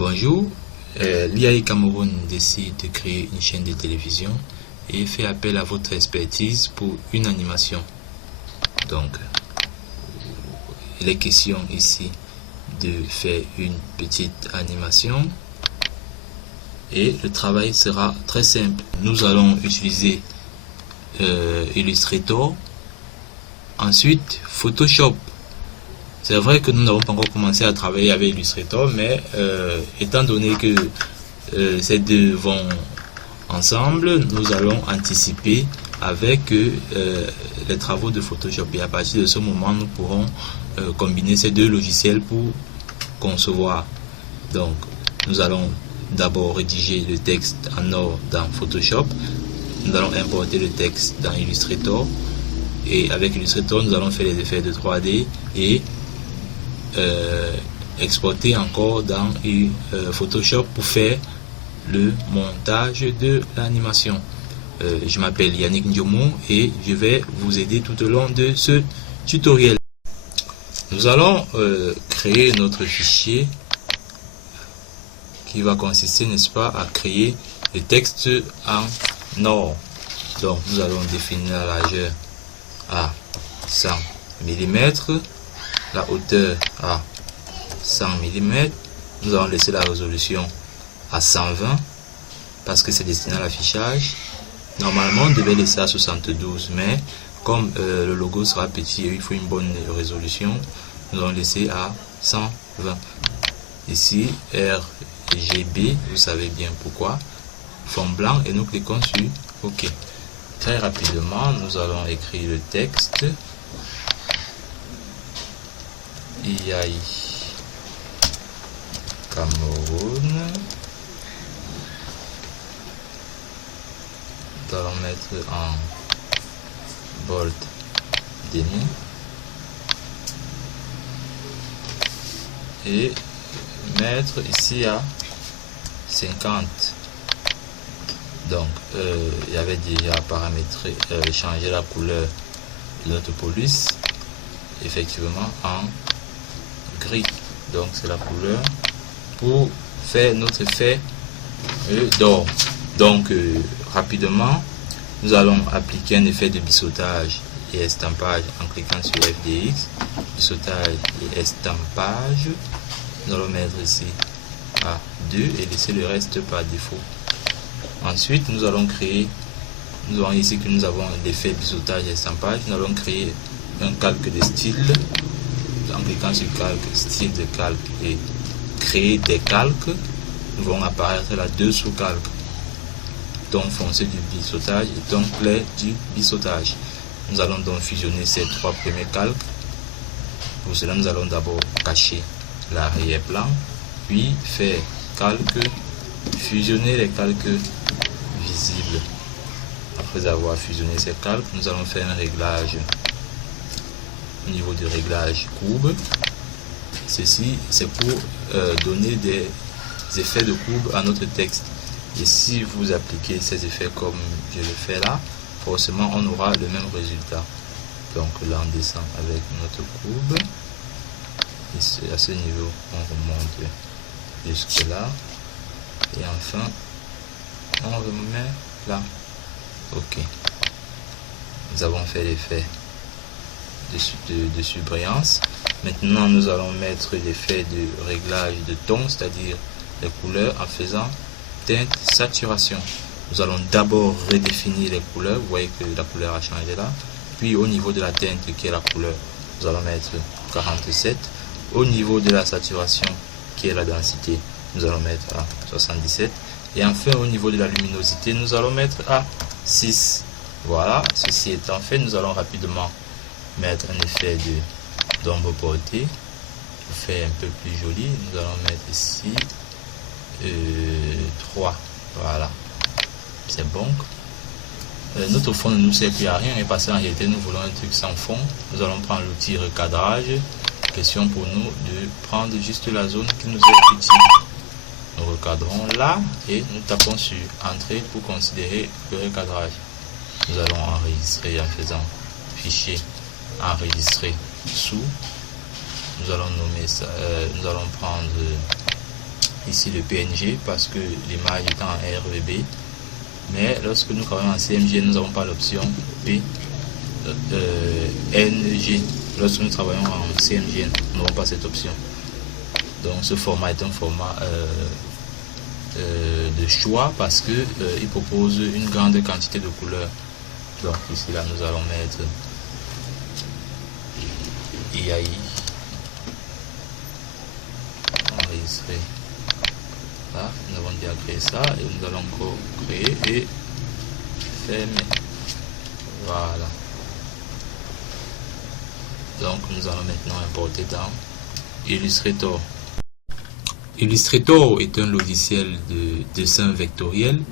Bonjour, l'IAE Cameroun décide de créer une chaîne de télévision et fait appel à votre expertise pour une animation. Donc, il est question ici de faire une petite animation et le travail sera très simple. Nous allons utiliser Illustrator, ensuite Photoshop. C'est vrai que nous n'avons pas encore commencé à travailler avec Illustrator, mais étant donné que ces deux vont ensemble, nous allons anticiper avec les travaux de Photoshop. Et à partir de ce moment, nous pourrons combiner ces deux logiciels pour concevoir. Donc, nous allons d'abord rédiger le texte en or dans Photoshop. Nous allons importer le texte dans Illustrator. Et avec Illustrator, nous allons faire les effets de 3D et exporter encore dans Photoshop pour faire le montage de l'animation. Je m'appelle Yannick Ndiomo et je vais vous aider tout au long de ce tutoriel. Nous allons créer notre fichier qui va consister, n'est-ce pas, à créer le texte en or. Donc nous allons définir la largeur à 100 mm, la hauteur à 100 mm. Nous allons laisser la résolution à 120 parce que c'est destiné à l'affichage. Normalement on devait laisser à 72, mais comme le logo sera petit et il faut une bonne résolution, nous allons laisser à 120. Ici RGB, vous savez bien pourquoi, fond blanc, et nous cliquons sur OK. Très rapidement nous allons écrire le texte IAE Cameroun. Nous allons mettre en bold demi et mettre ici à 50. Donc il y avait déjà paramétré changer la couleur de notre police effectivement en gris, donc c'est la couleur pour faire notre effet d'or. Donc rapidement nous allons appliquer un effet de biseautage et estampage en cliquant sur FDX, biseautage et estampage. Nous allons mettre ici à 2 et laisser le reste par défaut. Ensuite nous allons créer, nous avons ici que nous avons l'effet biseautage et estampage. Nous allons créer un calque de style en cliquant sur calque, style de calque et créer des calques. Nous vont apparaître là deux sous-calques, ton foncé du biseautage et ton clair du biseautage. Nous allons donc fusionner ces trois premiers calques. Pour cela nous allons d'abord cacher l'arrière-plan, puis faire calque, fusionner les calques visibles. Après avoir fusionné ces calques, nous allons faire un réglage au niveau du réglage courbe. Ceci c'est pour donner des effets de courbe à notre texte, et si vous appliquez ces effets comme je le fais là, forcément on aura le même résultat. Donc là on descend avec notre courbe et à ce niveau on remonte jusque là et enfin on remet là. OK, nous avons fait l'effet de surbrillance. Maintenant nous allons mettre l'effet de réglage de ton, c'est-à-dire les couleurs, en faisant teinte saturation. Nous allons d'abord redéfinir les couleurs. Vous voyez que la couleur a changé là. Puis au niveau de la teinte qui est la couleur, nous allons mettre 47. Au niveau de la saturation qui est la densité, nous allons mettre à 77. Et enfin au niveau de la luminosité, nous allons mettre à 6. Voilà, ceci étant fait, nous allons rapidement mettre un effet d'ombre portée pour faire un peu plus joli. Nous allons mettre ici 3. Voilà, c'est bon. Notre fond ne nous sert plus à rien, et parce qu'en réalité nous voulons un truc sans fond. Nous allons prendre l'outil recadrage. Question pour nous de prendre juste la zone qui nous est utile. Nous recadrons là et nous tapons sur entrée pour considérer le recadrage. Nous allons enregistrer en faisant fichier enregistrer sous. Nous allons nommer ça, nous allons prendre ici le PNG parce que l'image est en RVB. Mais lorsque nous travaillons en CMG, nous n'avons pas l'option PNG. Lorsque nous travaillons en CMG, nous n'avons pas cette option. Donc ce format est un format de choix parce que il propose une grande quantité de couleurs. Donc ici là nous allons mettre IAI, enregistrer. Là, nous avons déjà créé ça et nous allons encore créer et fermer. Voilà. Donc nous allons maintenant importer dans Illustrator. Illustrator est un logiciel de dessin vectoriel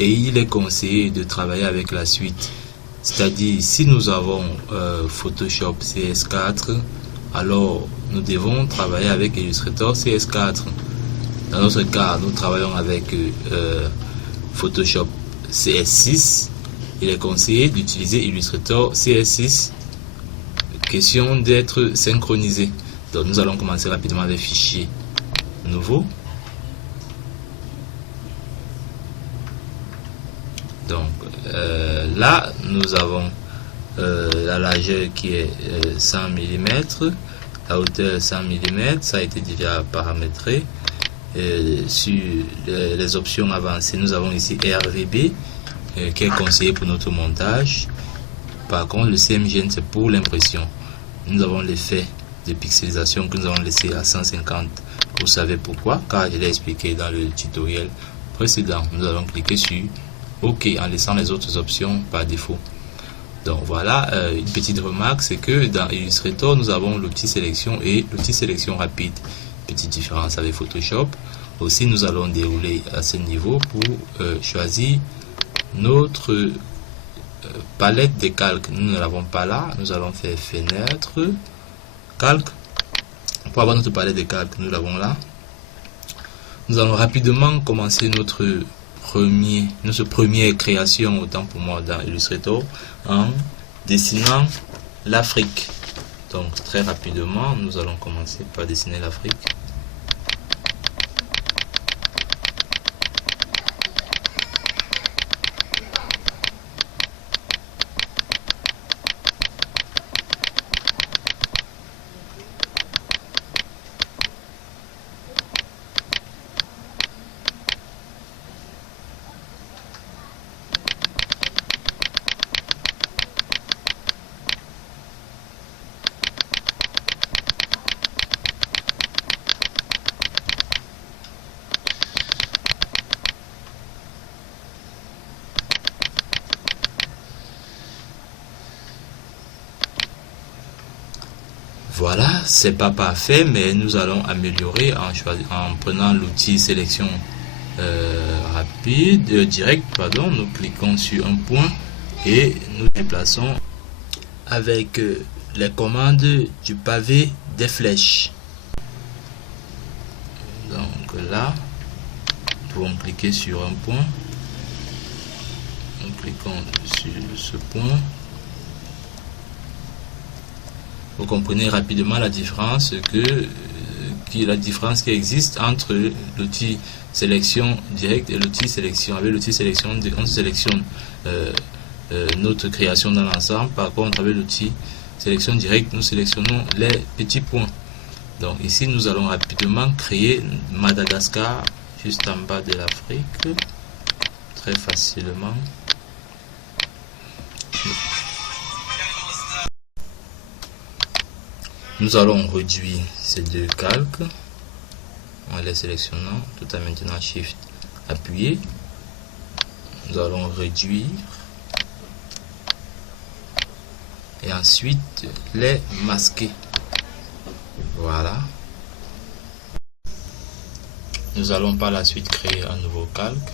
et il est conseillé de travailler avec la suite. C'est-à-dire, si nous avons Photoshop CS4, alors nous devons travailler avec Illustrator CS4. Dans notre cas, nous travaillons avec Photoshop CS6. Il est conseillé d'utiliser Illustrator CS6. Question d'être synchronisé. Donc, nous allons commencer rapidement avec fichier nouveau. Donc, là, nous avons la largeur qui est 100 mm, la hauteur 100 mm, ça a été déjà paramétré. Sur les options avancées, nous avons ici RVB qui est conseillé pour notre montage. Par contre, le CMGN c'est pour l'impression. Nous avons l'effet de pixelisation que nous avons laissé à 150. Vous savez pourquoi? Car je l'ai expliqué dans le tutoriel précédent. Nous allons cliquer sur OK en laissant les autres options par défaut. Donc voilà, une petite remarque, c'est que dans Illustrator, nous avons l'outil sélection et l'outil sélection rapide. Petite différence avec Photoshop. Aussi, nous allons dérouler à ce niveau pour choisir notre palette de calques. Nous ne l'avons pas là. Nous allons faire fenêtre, calque. Pour avoir notre palette de calques, nous l'avons là. Nous allons rapidement commencer notre première création, autant pour moi, dans Illustrator, en dessinant l'Afrique. Donc très rapidement, nous allons commencer par dessiner l'Afrique. Voilà, c'est pas parfait, mais nous allons améliorer en prenant l'outil sélection rapide, direct, pardon. Nous cliquons sur un point et nous déplaçons avec les commandes du pavé des flèches. Donc là, nous pouvons cliquer sur un point. Nous cliquons sur ce point. Vous comprenez rapidement la différence qui existe entre l'outil sélection direct et l'outil sélection. Avec l'outil sélection, on sélectionne notre création dans l'ensemble. Par contre, avec l'outil sélection direct, nous sélectionnons les petits points. Donc ici, nous allons rapidement créer Madagascar juste en bas de l'Afrique, très facilement. Nous allons réduire ces deux calques en les sélectionnant tout en maintenant Shift appuyé. Nous allons réduire et ensuite les masquer. Voilà. Nous allons par la suite créer un nouveau calque.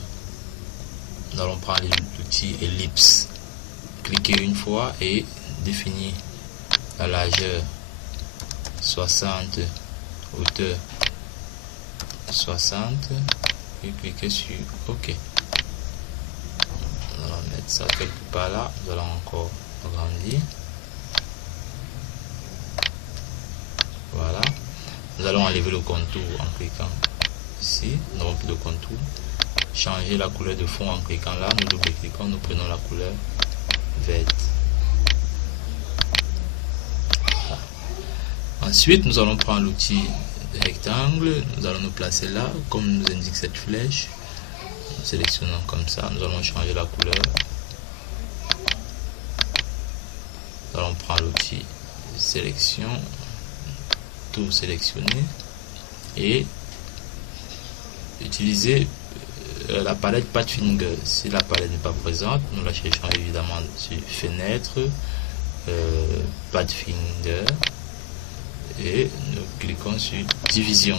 Nous allons prendre l'outil ellipse, cliquer une fois et définir la largeur 60, hauteur 60 et cliquer sur OK. Nous allons mettre ça quelque part là. Nous allons encore agrandir. Voilà. Nous allons enlever le contour en cliquant ici, nous avons le contour. Changer la couleur de fond en cliquant là, nous double-cliquons, nous prenons la couleur verte. Voilà. Ensuite, nous allons prendre l'outil rectangle, nous allons nous placer là, comme nous indique cette flèche. Nous sélectionnons comme ça, nous allons changer la couleur. Nous allons prendre l'outil sélection, tout sélectionner et utiliser la palette Pathfinder. Si la palette n'est pas présente, nous la cherchons évidemment sur fenêtre, Pathfinder, et nous cliquons sur division.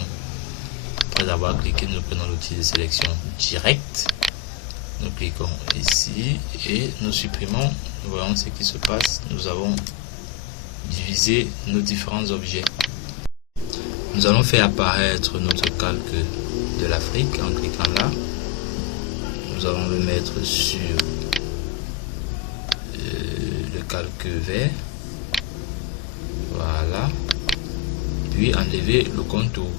Après avoir cliqué, nous prenons l'outil de sélection direct, nous cliquons ici et nous supprimons. Nous voyons ce qui se passe. Nous avons divisé nos différents objets. Nous allons faire apparaître notre calque de l'Afrique en cliquant là. Nous allons le mettre sur le calque vert. Voilà. Puis enlever le contour.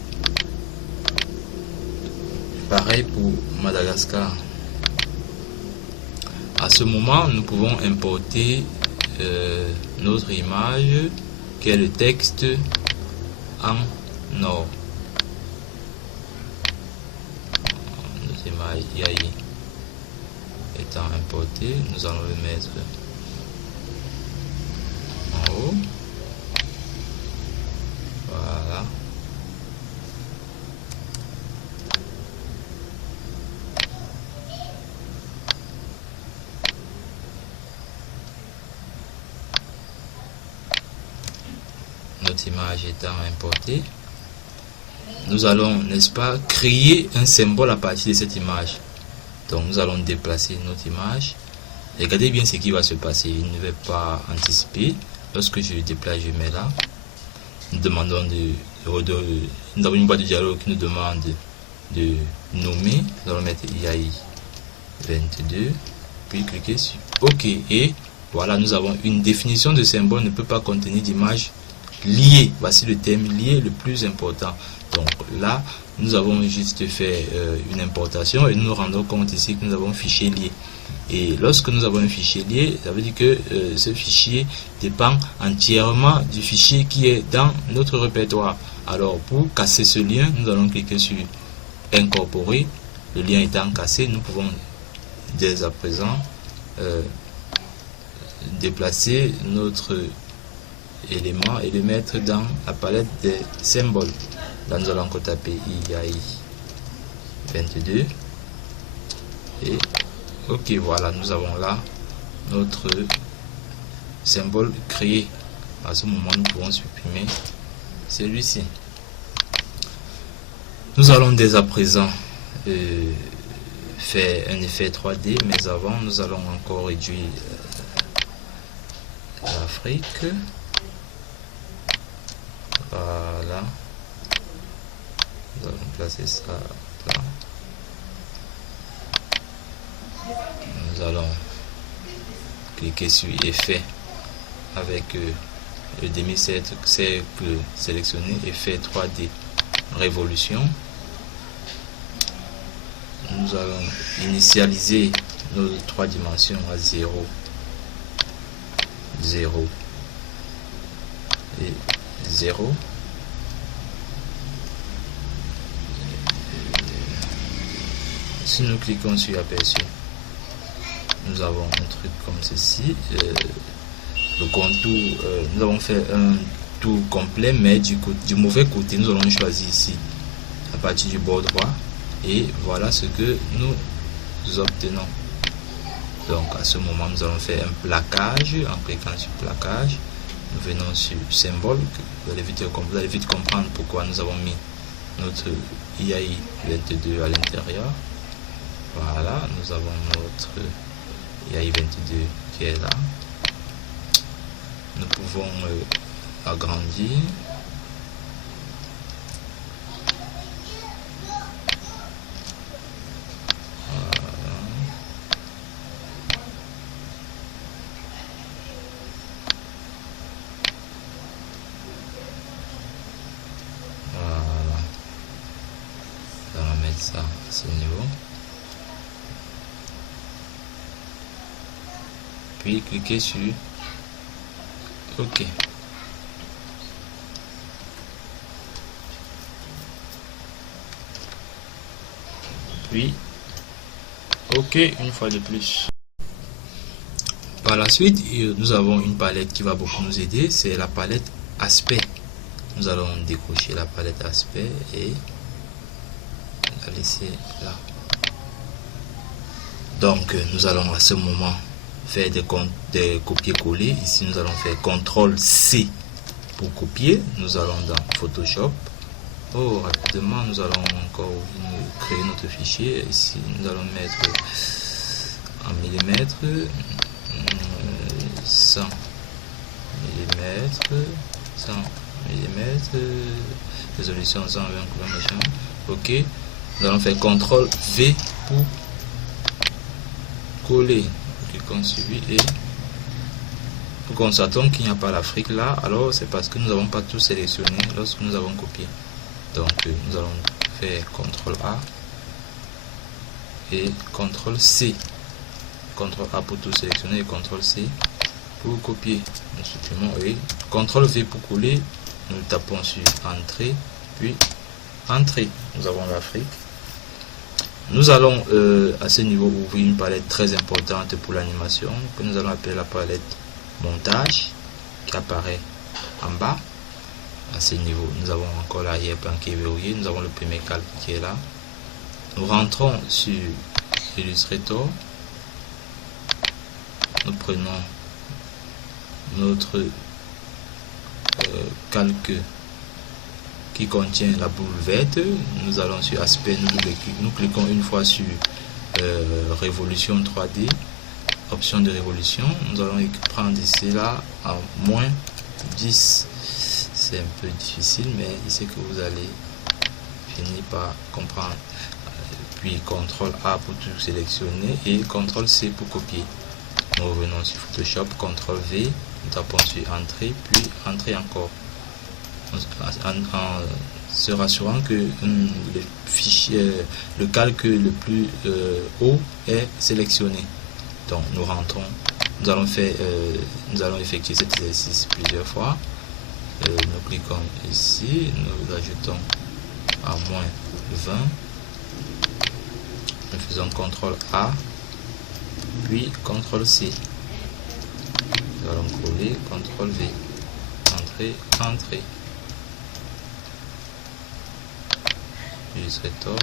Pareil pour Madagascar. À ce moment, nous pouvons importer notre image qui est le texte en or. Notre image IAI étant importée, nous allons le mettre en haut. Voilà. Notre image étant importée, nous allons, n'est-ce pas, créer un symbole à partir de cette image. Donc nous allons déplacer notre image. Regardez bien ce qui va se passer. Il ne va pas anticiper. Lorsque je le déplace, je mets là. Nous demandons nous avons une boîte de dialogue qui nous demande de nommer. Nous allons mettre IAI 22, puis cliquer sur OK. Et voilà, nous avons une définition de symbole ne peut pas contenir d'image liée. Voici le terme lié le plus important. Donc là, nous avons juste fait une importation et nous nous rendons compte ici que nous avons un fichier lié. Et lorsque nous avons un fichier lié, ça veut dire que ce fichier dépend entièrement du fichier qui est dans notre répertoire. Alors pour casser ce lien, nous allons cliquer sur incorporer. Le lien étant cassé, nous pouvons dès à présent déplacer notre élément et le mettre dans la palette des symboles. Là, nous allons encore taper IAI 22 et OK. Voilà, nous avons là notre symbole créé. À ce moment, nous pouvons supprimer celui-ci. Nous allons dès à présent faire un effet 3D, mais avant, nous allons encore réduire l'Afrique. Voilà. Nous allons placer ça là. Nous allons cliquer sur effet avec le demi-cercle sélectionné, effet 3D révolution. Nous allons initialiser nos 3 dimensions à 0, 0 et 0. Si nous cliquons sur aperçu, nous avons un truc comme ceci. Le contour, nous avons fait un tour complet, mais du mauvais côté, nous allons choisir ici à partir du bord droit. Et voilà ce que nous obtenons. Donc à ce moment, nous allons faire un plaquage. En cliquant sur plaquage, nous venons sur symbole. Vous allez vite comprendre pourquoi nous avons mis notre IAI 22 à l'intérieur. Voilà, nous avons notre IAI 22 qui est là. Nous pouvons agrandir. ça à ce niveau. Puis cliquez sur OK. Puis OK une fois de plus. Par la suite, nous avons une palette qui va beaucoup nous aider, c'est la palette aspect. Nous allons décocher la palette aspect et la laisser là. Donc nous allons à ce moment faire des copier-coller. Ici nous allons faire CTRL C pour copier. Nous allons dans Photoshop. Rapidement nous allons encore créer notre fichier. Ici nous allons mettre en millimètres, 100 mm, 100 mm, résolution 120 machin. OK, nous allons faire CTRL V pour coller. Cliquons sur lui et nous constatons qu'il n'y a pas l'Afrique là. Alors c'est parce que nous n'avons pas tout sélectionné lorsque nous avons copié. Donc nous allons faire CTRL A et CTRL C. CTRL A pour tout sélectionner et CTRL C pour copier. Nous supprimons et CTRL V pour coller. Nous tapons sur Entrée, puis Entrée. Nous avons l'Afrique. Nous allons à ce niveau ouvrir une palette très importante pour l'animation que nous allons appeler la palette montage qui apparaît en bas. À ce niveau, nous avons encore l'arrière-plan qui est verrouillé. Nous avons le premier calque qui est là. Nous rentrons sur Illustrator. Nous prenons notre calque qui contient la boule verte. Nous allons sur aspect, nous cliquons une fois sur révolution 3D, option de révolution. Nous allons prendre ici là à moins 10. C'est un peu difficile, mais je sais que vous allez finir par comprendre. Puis CTRL A pour tout sélectionner et CTRL C pour copier. Nous revenons sur Photoshop, CTRL V, nous tapons sur Entrée, puis Entrée encore. En se rassurant que le fichier, le calque le plus haut est sélectionné. Donc nous rentrons, nous allons effectuer cet exercice plusieurs fois. Nous cliquons ici, nous ajoutons à moins 20, nous faisons CTRL A, puis CTRL C. Nous allons coller, CTRL V, Entrée, Entrée. Illustrator.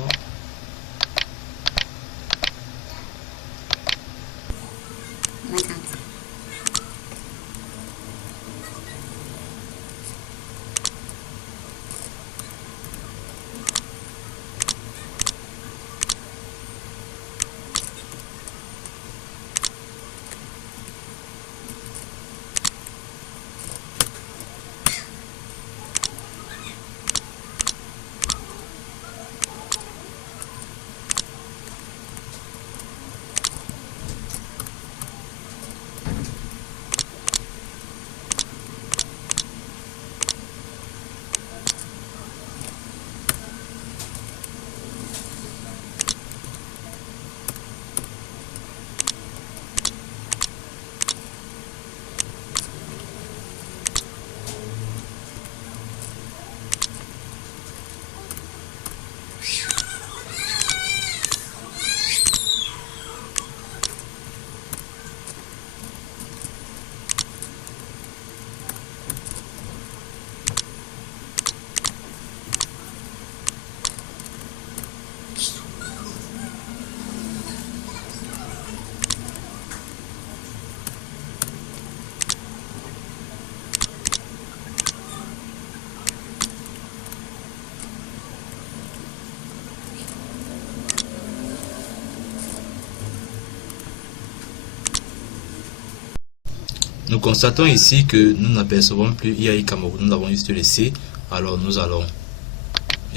Nous constatons ici que nous n'apercevons plus IAI Cameroun, nous avons juste laissé. Alors nous allons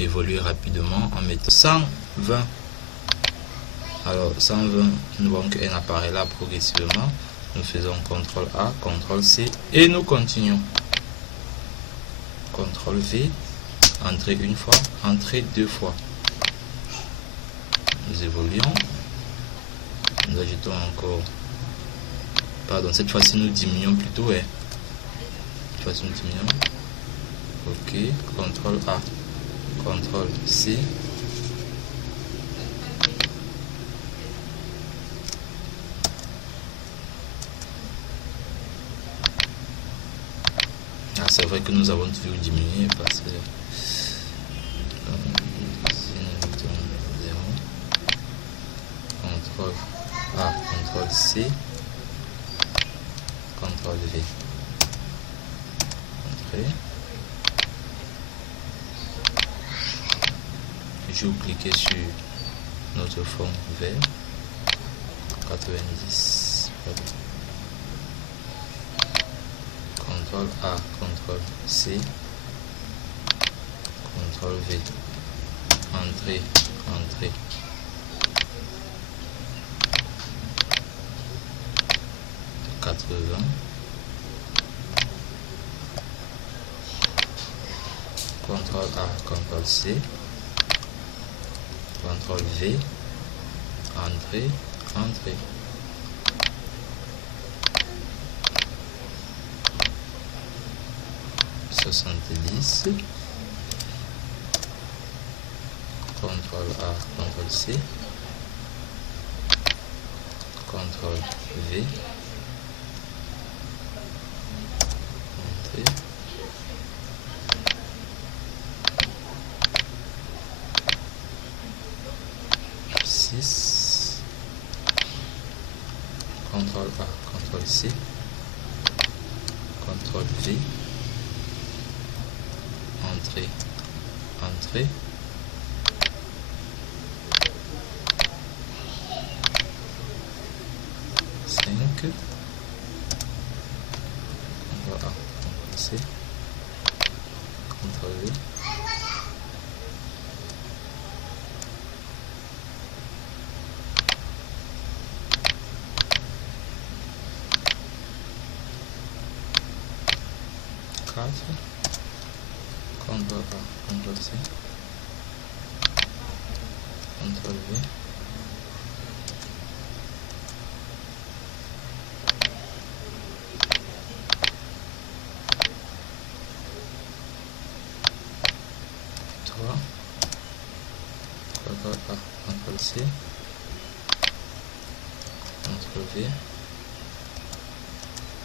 évoluer rapidement en mettant 120. Alors 120, nous voyons qu'elle apparaît là progressivement. Nous faisons CTRL A, CTRL C et nous continuons. CTRL V, entrer une fois, entrer deux fois. Nous évoluons. Nous ajoutons encore. Pardon, cette fois-ci nous diminuons plutôt. Cette fois-ci nous diminuons. Ok. CTRL A. CTRL C. Ah, c'est vrai que nous avons toujours diminué parce que CTRL A, CTRL C, CTRL V. Entrée. Je vais cliquer sur notre fond vert. 90. CTRL A, CTRL C, CTRL V. Entrée, entrée. 80. CTRL A, CTRL C, CTRL V, entrée, entrée. 70. CTRL A, CTRL C, CTRL V, entrée. 6. CTRL A, CTRL C, CTRL V, entrée, entrée. 5. CTRL A, CTRL C, CTRL V. 4. CTRL A, CTRL C, CTRL V. 3. CTRL A, CTRL C, CTRL V.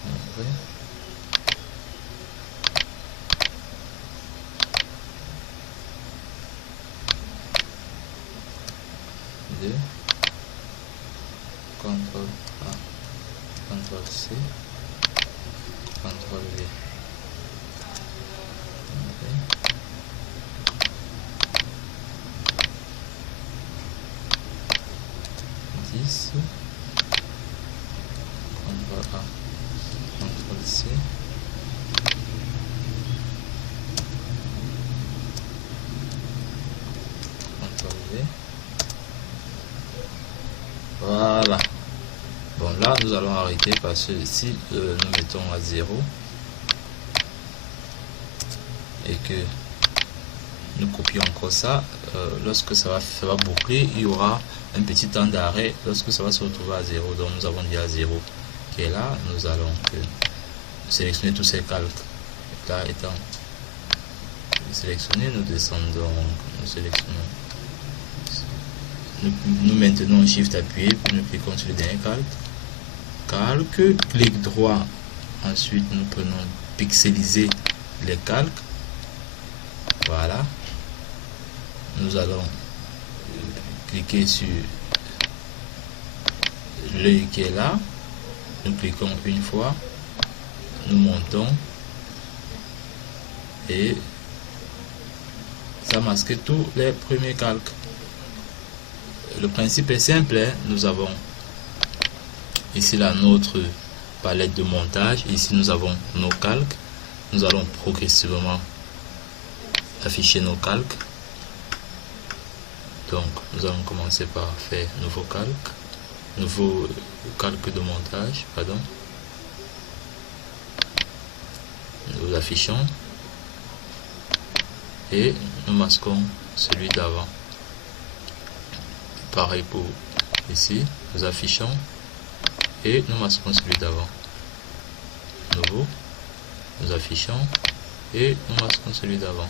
Entrée. 2. CTRL A, CTRL C, CTRL V. Okay. 10. CTRL A, CTRL C, CTRL V. Voilà. Bon, là nous allons arrêter parce que si nous mettons à 0 et que nous copions encore ça, lorsque ça va boucler, il y aura un petit temps d'arrêt lorsque ça va se retrouver à 0. Donc nous avons dit à 0 qui est là. Nous allons sélectionner tous ces calques. Là étant sélectionné, nous descendons, nous sélectionnons. Nous maintenons Shift appuyé, puis nous cliquons sur le dernier calque, clic droit, ensuite nous prenons pixeliser les calques, voilà, nous allons cliquer sur l'œil qui est là, nous cliquons une fois, nous montons et ça masque tous les premiers calques. Le principe est simple, hein? Nous avons ici là notre palette de montage, ici nous avons nos calques, nous allons progressivement afficher nos calques. Donc nous allons commencer par faire nouveau calque de montage, pardon. Nous affichons et nous masquons celui d'avant. pareil pour ici, nous affichons et nous masquons celui d'avant. Nouveau, nous affichons et nous masquons celui d'avant.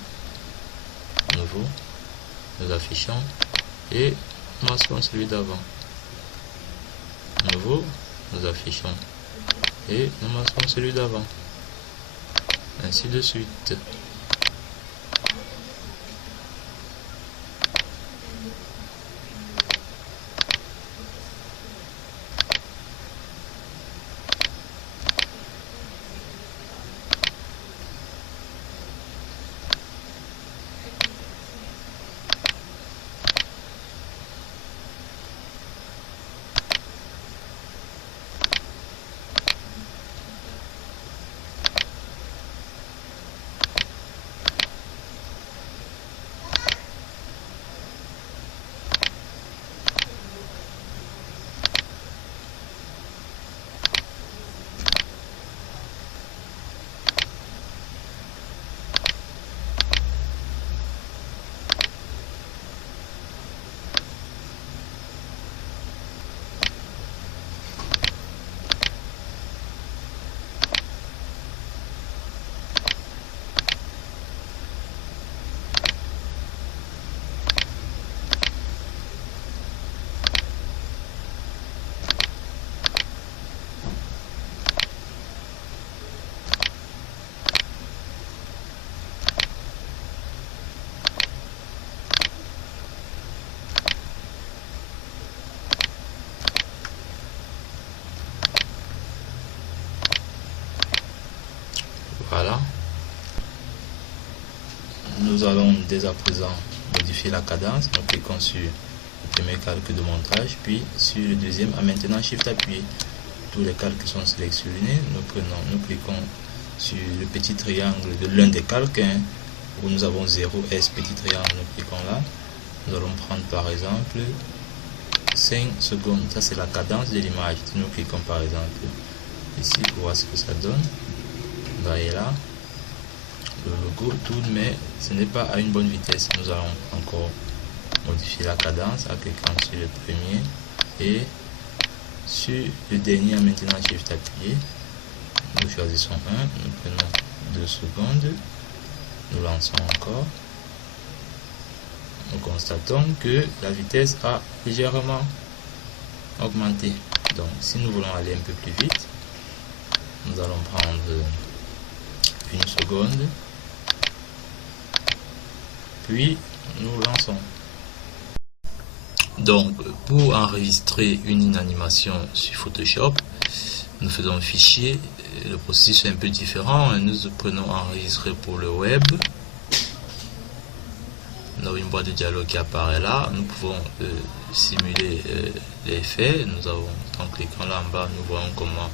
Nouveau, nous affichons et nous masquons celui d'avant. Nouveau, nous affichons et nous masquons celui d'avant. Ainsi de suite. Voilà. Nous allons dès à présent modifier la cadence. Nous cliquons sur le premier calque de montage, puis sur le deuxième en maintenant Shift appuyé. Tous les calques sont sélectionnés. Nous cliquons sur le petit triangle de l'un des calques où nous avons 0S petit triangle. Nous cliquons là. Nous allons prendre par exemple 5 secondes. Ça c'est la cadence de l'image. Nous cliquons par exemple ici pour voir ce que ça donne. Vous voyez là, le logo tourne, mais ce n'est pas à une bonne vitesse. Nous allons encore modifier la cadence en cliquant sur le premier et sur le dernier en maintenant Shift appuyé. Nous choisissons 1, nous prenons 2 secondes, nous lançons encore. Nous constatons que la vitesse a légèrement augmenté. Donc si nous voulons aller un peu plus vite, nous allons prendre 1 seconde, puis nous lançons. Donc pour enregistrer une animation sur Photoshop, nous faisons un fichier. Le processus est un peu différent. Nous prenons enregistrer pour le web. Nous avons une boîte de dialogue qui apparaît là. Nous pouvons simuler l'effet. En cliquant là en bas, nous voyons comment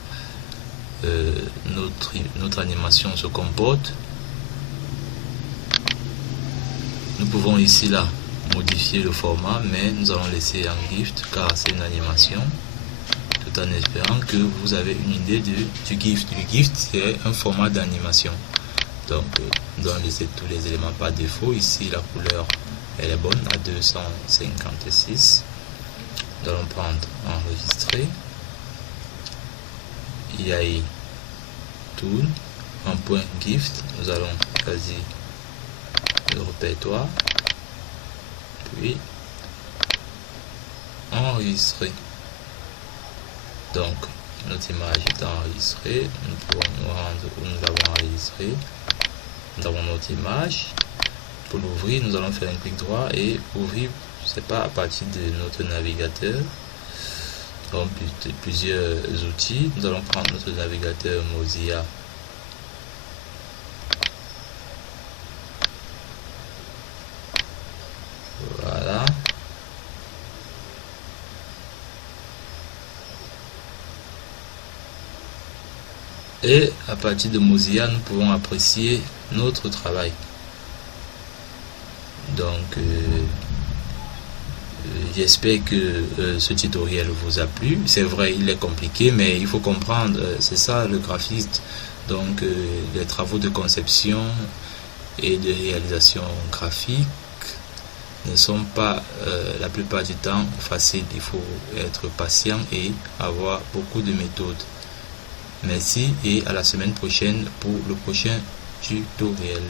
notre animation se comporte. Nous pouvons ici là modifier le format, mais nous allons laisser en GIF car c'est une animation, tout en espérant que vous avez une idée du GIF. Le GIF c'est un format d'animation. Donc nous allons laisser tous les éléments par défaut. Ici la couleur elle est bonne à 256. Nous allons prendre enregistrer. IAI tourne en point GIF. Nous allons choisir le répertoire, puis enregistrer. Donc notre image est enregistrée. Nous pouvons nous rendre où nous avons enregistré. Nous avons notre image. Pour l'ouvrir, nous allons faire un clic droit et ouvrir, c'est pas à partir de notre navigateur. Nous avons plusieurs outils. Nous allons prendre notre navigateur Mozilla. Voilà. Et à partir de Mozilla, nous pouvons apprécier notre travail. Donc, j'espère que ce tutoriel vous a plu. C'est vrai, il est compliqué, mais il faut comprendre, c'est ça le graphiste. Donc, les travaux de conception et de réalisation graphique ne sont pas la plupart du temps faciles. Il faut être patient et avoir beaucoup de méthodes. Merci et à la semaine prochaine pour le prochain tutoriel.